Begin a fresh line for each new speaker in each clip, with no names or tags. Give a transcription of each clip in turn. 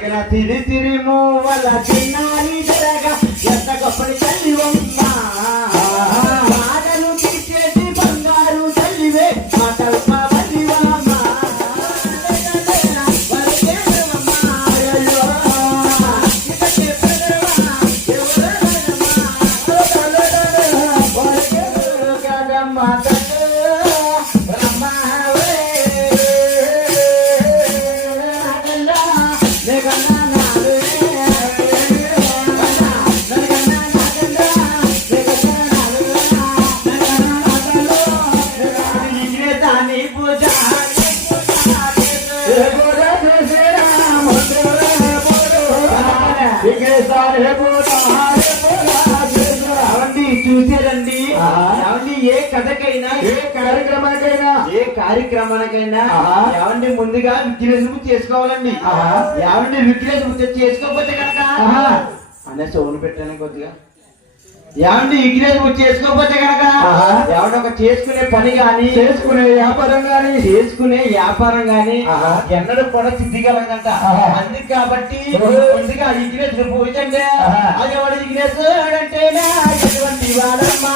తిరి తిరి మూవల తినాలి జరగా. ఎంత గొప్పని తల్లి మాటలు తీసేసి బంగారు తల్లివే మాటలు పవలివమ్మ.
కార్యక్రమానికైనా.
ఏమండి ముందుగా విగ్రహము చేసుకోవాలండి. ఏమండి విగ్రహము చేసుకోకపోతే కనుక. అనే సోను పెట్టాను కొద్దిగా ఏమండి విగ్రహము చేసుకోకపోతే కనుక. ఏమండి ఒక చేసుకునే పని గాని
చేసుకునే వ్యాపారం గాని
చేసుకునే వ్యాపారం గాని. ఎన్నడూ కూడా సిద్ధి కలగదంట
ఆహా.
అందుకు కాబట్టి. ముందుగా పూజండి
ఆహా.
అది వాడు విగ్రహం అంటే వాడమ్మా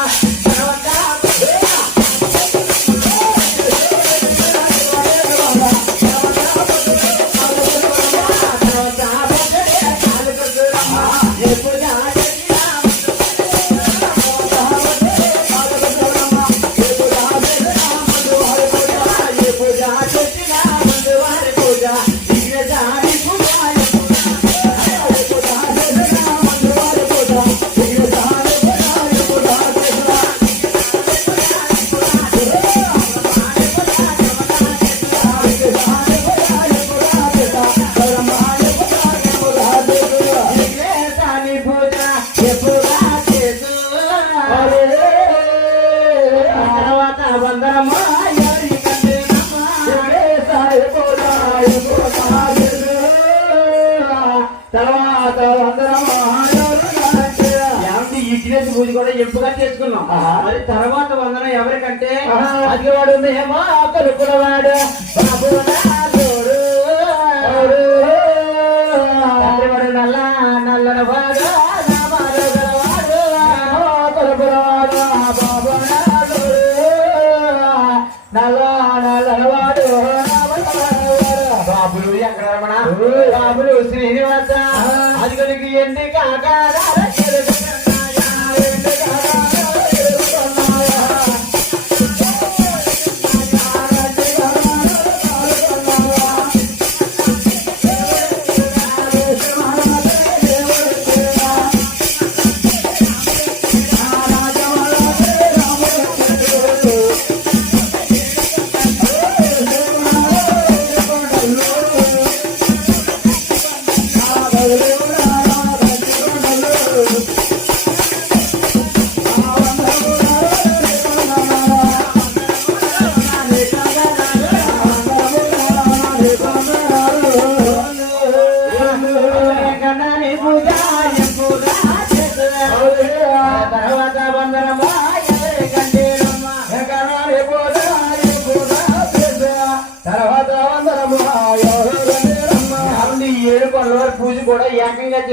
పూజ కూడా ఎంపుగా చేసుకున్నాం. మరి తర్వాత వందనం ఎవరికంటే
ఆహా.
అది వాడు మేమో కొడుకులవాడు బాబు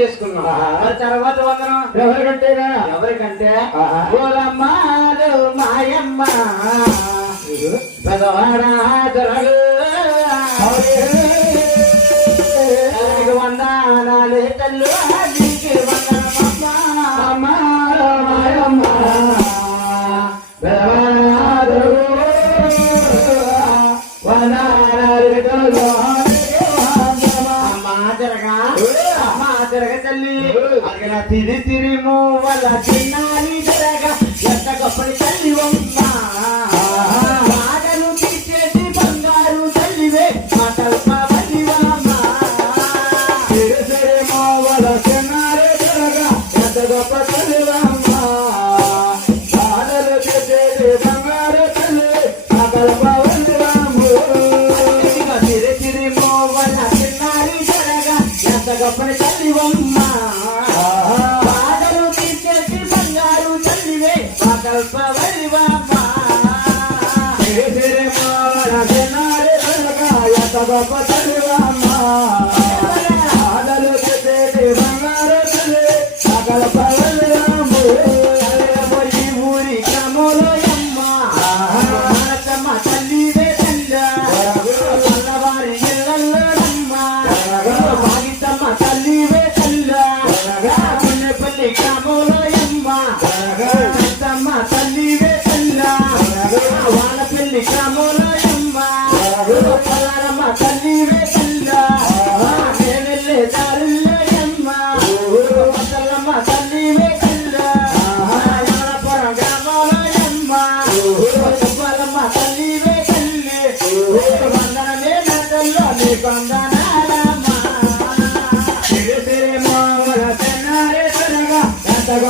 చేసుకున్నాం. తర్వాత వందనం? ఎవరికంటే మాయమ్మ. పెదవాడా అదిగన తిరి తిరి మూవల తినాలి జరగా ఎంత గొప్పని తల్లి మాటలు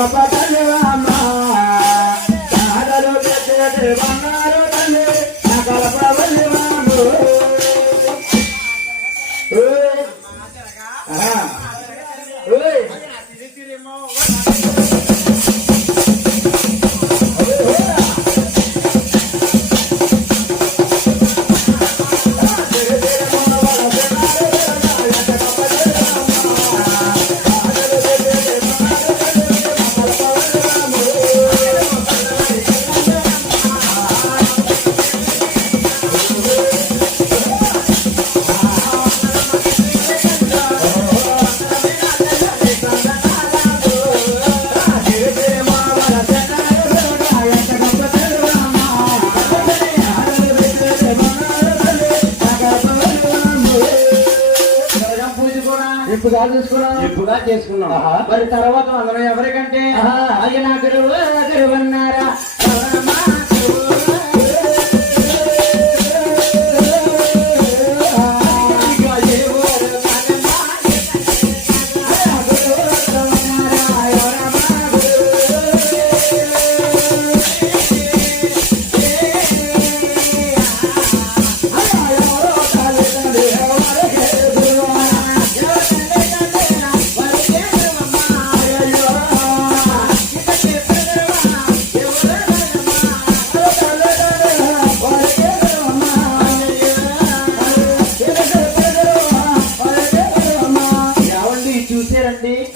ఎంత
చేసుకున్నాం.
మరి తర్వాత అందరం ఎవరికంటే. అయ్య నా గురువు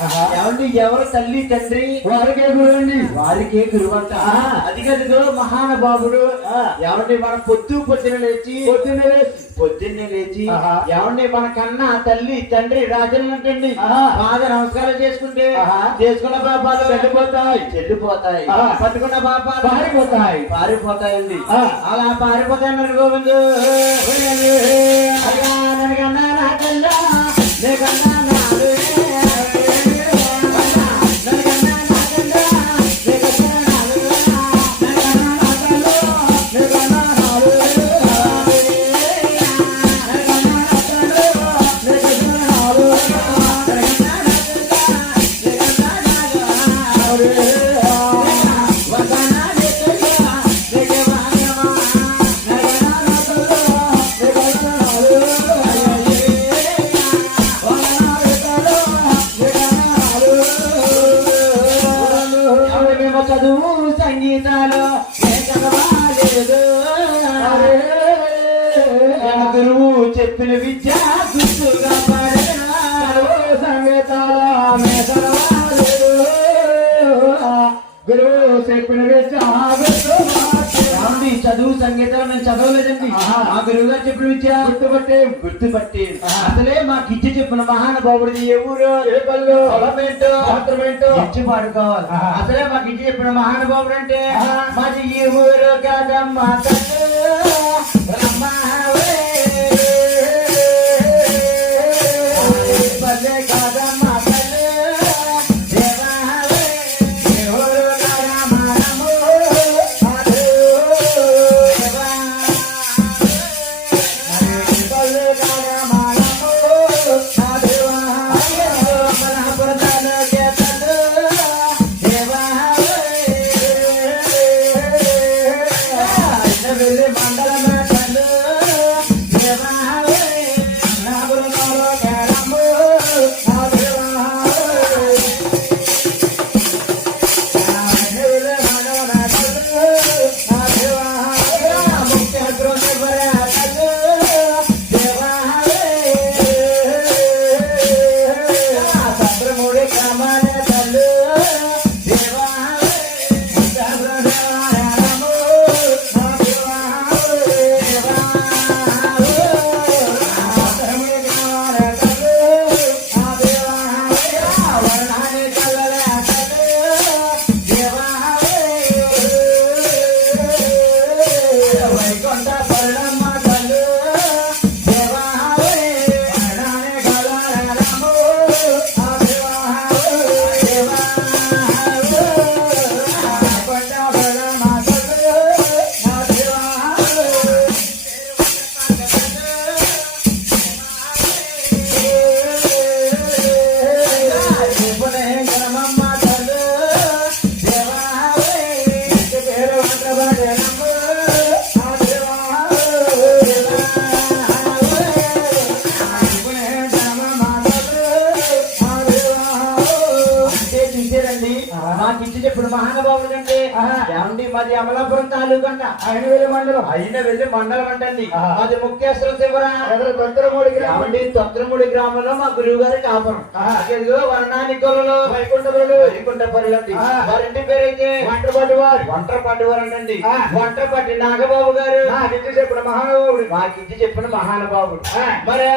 ఏమండి ఎవరు తల్లి తండ్రి
వారికే గురండి
వారికే గురువంట
ఆహా.
అది కదుగో మహానుభావుడు. ఏమండి మన పొద్దు పొద్దున లేచి
పొద్దున్నే లేచి.
పొద్దున్నే లేచి. ఏమండి మన కన్నా తల్లి తండ్రి రాజులు అంటండి
ఆహా.
బాధ నమస్కారం చేసుకుంటే. చేసుకున్న పాపాలు
చెల్లిపోతాయి.
చెల్లిపోతాయి. పట్టుకున్న పాపాలు
పారిపోతాయి.
పారిపోతాయండి. అలా పారిపోతాయన్నారు గోవిందు కన్నా, సంగీతాలు మన గురువు చెప్పిన విద్య గుర్తుగా పడేనా.
గురువు చెప్పిన
చదువు సంగీతం నేను చదవలేదండి. మా గురువు గారు చెప్పిన విద్య గుర్తుపట్టే గుర్తుపట్టి అసలే మాకు ఇచ్చి చెప్పిన మహానుభావుడిది ఏ ఊరు
ఏ పళ్ళు?
పొలమేంటో
పాత్రమేంటో?
ఇచ్చి పాడుకోవాలి. అసలే మాకు ఇచ్చి చెప్పిన మహానుభావుడు అంటే. మాది ఈ ఊరు కాదమ్మా
వైకుంఠ
పరణ మాది అమలాపురం తాలూకు అంట.
వేరే మండలం.
అయిన వెళ్ళి మండలం అంటండి. మాది ముఖ్యేశ్వర శివరా.
ఎదురు తొందరమూడి గ్రామం?
ఏమండి? తొత్తరముడి గ్రామంలో మా గురువు గారి కాపురం. ఇదిగో వర్ణాని కొలలో
వైకుంఠపురులు.
వైకుంఠపురులండి
ఆహా.
వారింటి పేరైతే
వంటపాటి వారు
వంటర పట్టువారు అంటండి పట్టి నాగబాబు గారు
నాకు ఇచ్చి చెప్పిన మహానుభావుడు.
మాకిచ్చి చెప్పిన మహానుభావుడు. మరి